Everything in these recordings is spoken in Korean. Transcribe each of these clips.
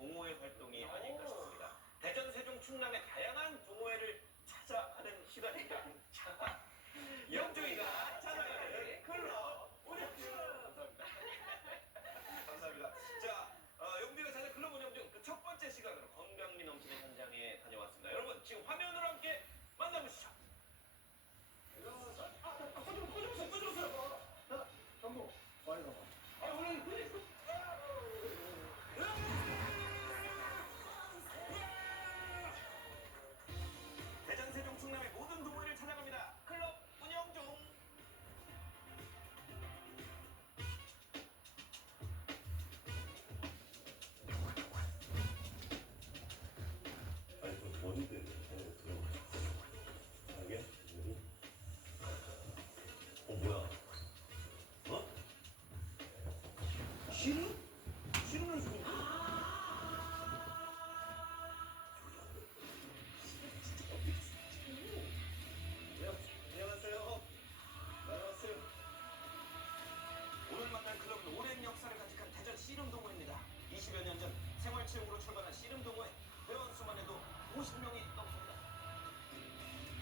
동호회 활동이 아닐까 싶습니다. 대전, 세종, 충남의 다양한 동호회를 찾아가는 시간입니다. 자, 영종이가 씨름 동호회입니다. 20여 년 전 생활체육으로 출발한 씨름 동호회 회원 수만 해도 50명이 넘습니다.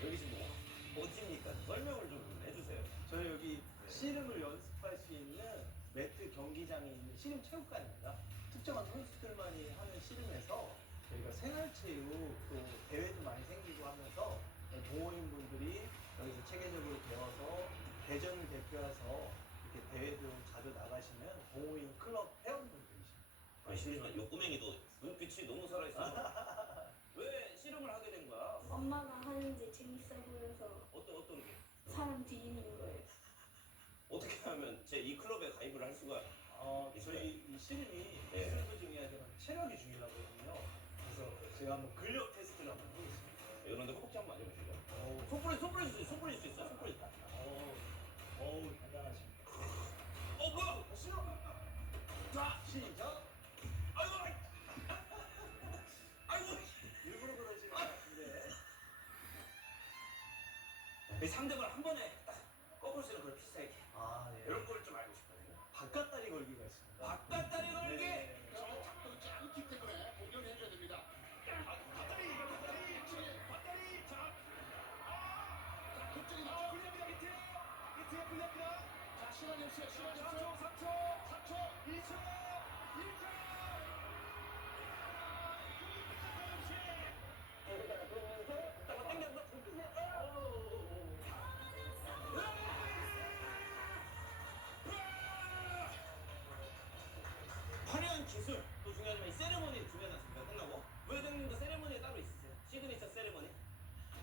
여기 지금 뭐 어디입니까 설명을 좀 해주세요 저희 여기 씨름을 연습할 수 있는 매트 경기장이 있는 씨름 체육관입니다. 특정한 선수들만이 하는 씨름에서 저희가 생활체육 또 대회도 많이 생기고 하면서 동호인분들이 여기서 체계적으로 배워서 대전을 대표해서 이렇게 대회도 자주 나가시는 동호인 클럽 회원분들이십니다. 아니 실례지만 요 꼬맹이도 눈빛이 너무 살아있어 왜 씨름을 하게 된 거야 엄마가 하는지 재밌어 보여서 어떤 어떤 게 사람 뒤지는 거예요. 어떻게 하면 제 이 클럽에 가입을 할 수가 어, 저희 이 씨름이 예. 승부 중요하지만 체력이 중요하거든요. 그래서 제가 한번 근력 상대방을 한 번에 딱 꺾을 수 있는 그런 필살기 아, 네. 이런 거를 좀 알고 싶거든요 바깥다리 걸기가 있습니다. 바깥다리 걸기 네. 작동치 않기 때문에 공격해줘야 됩니다. 밧다리, 밧다리, 밧다리, 자, 자, 급적이 아, 나와. 불리합니다, 밑에. 밑에 불리합니다. 자, 시간 없어요. 시간 3초, 없어요. 3초, 3초. 2초, 1초. 기술 또 중요하지만 이 세레모니 중요하지 않습니까? 끝나고 부회장님도 세레모니 따로 있으세요? 시그니처 세레모니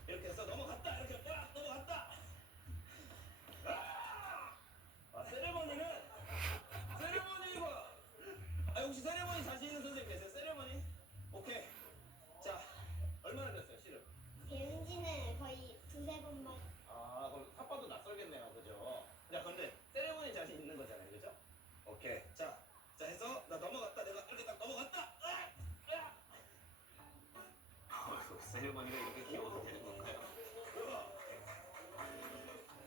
이렇게 해서 넘어갔다 이렇게 와 넘어갔다 아! 아 세레모니는 세레모니 이거 아 혹시 세레모니 자신 있는 선생님 계세요? 세레모니 오케이 자 얼마나 됐어요 씨름? 배운 지는 거의 두세 번만 아 그럼 탑바도 낯설겠네요 그죠? 자 근데 세레모니 자신 있는 거잖아요 그죠? 오케이 자, 자 해서 나 넘어갔다 내가 이렇게 딱 넘어갔다 아! 아! 세레모니가 이렇게 귀여워도 되는 건가요?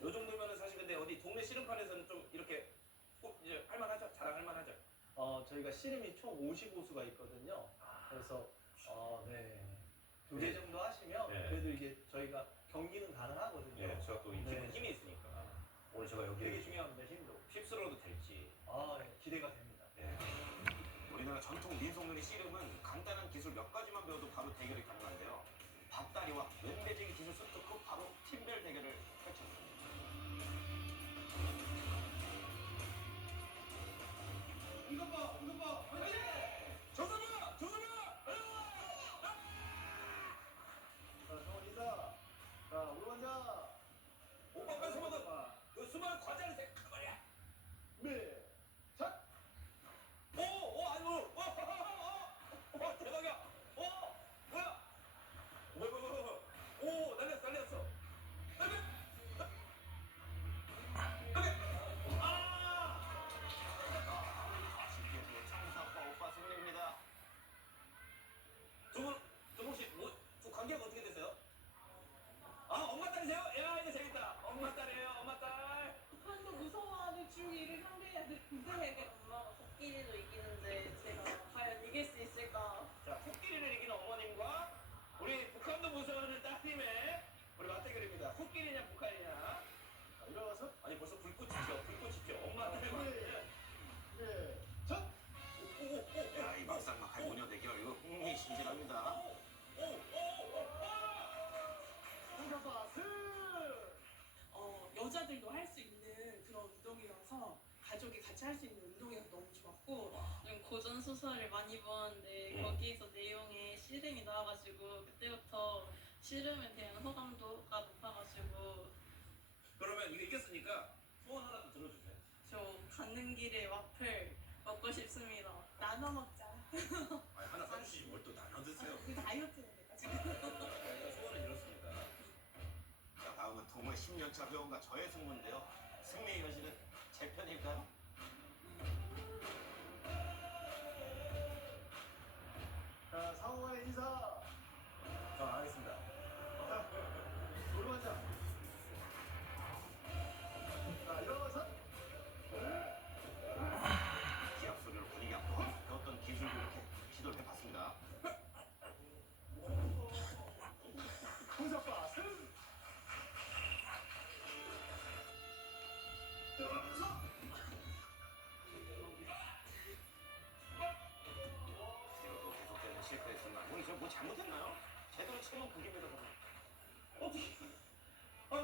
요 정도면은 사실 근데 어디 동네 씨름판에서는 좀 이렇게 꼭 이제 할만하죠? 자랑할 만하죠? 어, 저희가 씨름이 총 55수가 있거든요. 그래서, 어, 네. 두 개 네. 정도 하시면 네. 그래도 이게 저희가 경기는 가능하거든요. 예, 제가 또이 네. 기본 힘이 있으니까 오늘 제가 여기 되게 중요합니다, 힘도. 휩쓸어도 될지 아, 예, 기대가 됩니다. 네. 우리나라 전통 민속놀이 씨름은 간단한 기술 몇 가지만 배워도 바로 대결이 가능 한데요. 밧다리와 왼배지기 전? 아니 벌써 불꽃 지켜 불꽃 지켜 엄마한테 네. 전? 야, 이 막상막 할모녀 대결. 이거 흥미 신진합니다. 공격바스 어, 여자들도 할 수 있는 그런 운동이어서 가족이 같이 할 수 있는 운동이어서 너무 좋았고 좀 고전 소설을 많이 보았는데 음. 거기에서 내용에 씨름이 나와가지고 그때부터 씨름에 대한 호감도가 소원 하나 더 들어주세요. 저 가는 길에 와플 먹고 싶습니다. 나눠 먹자. 아니, 하나 사주시지 뭘 또 나눠 드세요. 그 다이어트는 지금. 일단 소원은 이렇습니다. 자, 다음은 동호회 10년차 회원과 저의 승부인데요. 승리의 여신은 우리 저뭐 잘못했나요? 제대로 채면 그깁니다. 저는. 어떻게? 아,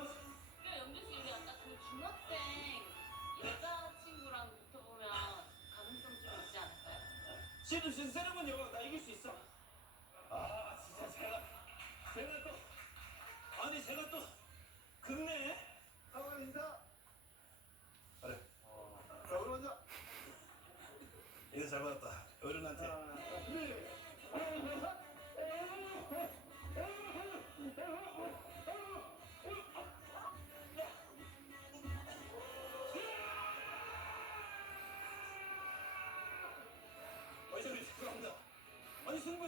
그러니까 영규 씨 우리 아까 그 중학생 여자친구랑 붙어보면 가능성 좀 있지 않을까요? 시도 신 세레머니요. 나 이길 수 있어. 아, 진짜 제가 제가 또 아니 제가 또 급네. 상호간 인사. 그래. 자, 오르만자. 인사 잘 받았다. 어른한테.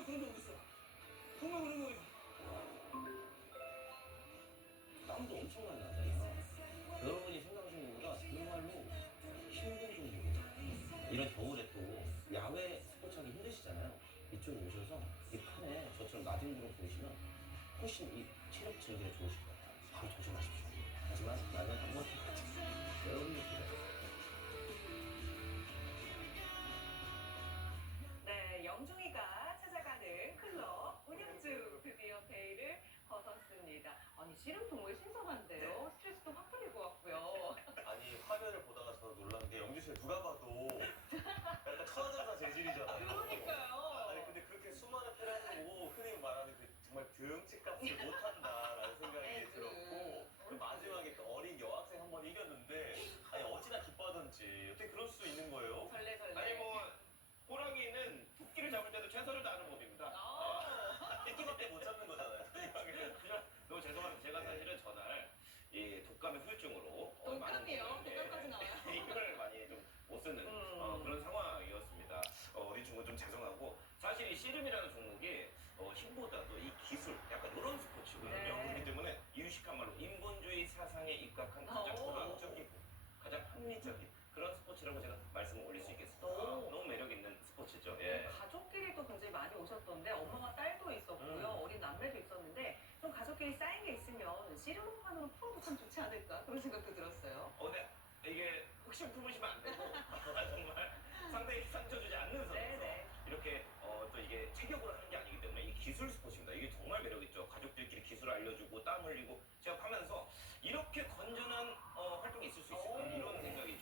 어딨어? 승부에 그런 게 어딨어? 땀도 엄청 많이 나잖아요. 여러분이 생각하시는 것보다 정말로 힘든 정도예요. 이런 겨울에 또 야외 스포츠 하기 힘드시잖아요. 이쪽에 오셔서 이 판에 저처럼 낮은 구름 보이시면 훨씬 이 체력 증진에 좋으실 것 같아요. 바로 조심하십시오. 하지만 나는 한번 여러분이 씨름 동호회 신선한데요. 스트레스도 확 풀릴 것 같고요. 아니 화면을 보다가 저 놀란 게 영주 씨를 누가 봐도 약간 천하장사 재질이잖아요. 그러니까요. 아니 근데 그렇게 수많은 패를 보고 흔히 말하는 그 정말 등치 값을 못한다라는 생각이 네, 들었고 그 마지막에 또 어린 여학생 한 번 이겼는데 아니 어찌나 기뻐하던지 어떻게 그럴 수 있는 거예요? 설레 설레. 아니 뭐 호랑이는 토끼를 잡을 때도 최선을 법입니다. 씨름이라는 종목이 어, 힘보다도 이 기술 약간 이런 스포츠거든요. 네. 그렇기 때문에 이유식한 말로 인본주의 사상에 입각한 가장 오. 도덕적이고 가장 합리적인 그런 스포츠라고 제가 말씀을 올릴 수 있겠습니다. 오. 너무 매력 있는 스포츠죠. 예. 가족끼리도 굉장히 많이 오셨던데 엄마가 딸도 있었고요. 어린 남매도 있었는데 좀 가족끼리 쌓인 게 있으면 씨름판으로 풀어도 참 좋지 않을까 그런 생각도 들었어요. 어, 근데 이게 흑심 품으시면 안 되고 정말 상대에게 상처 주지 않는 선에서 네네. 이렇게 어, 또 이게 체격으로 하는 게 아니기 때문에 이 기술 스포츠입니다. 이게 정말 매력 있죠. 가족들끼리 기술 알려주고 땀 흘리고 제가 하면서 이렇게 건전한 어, 활동이 있을 수 있을까 오. 이런 생각이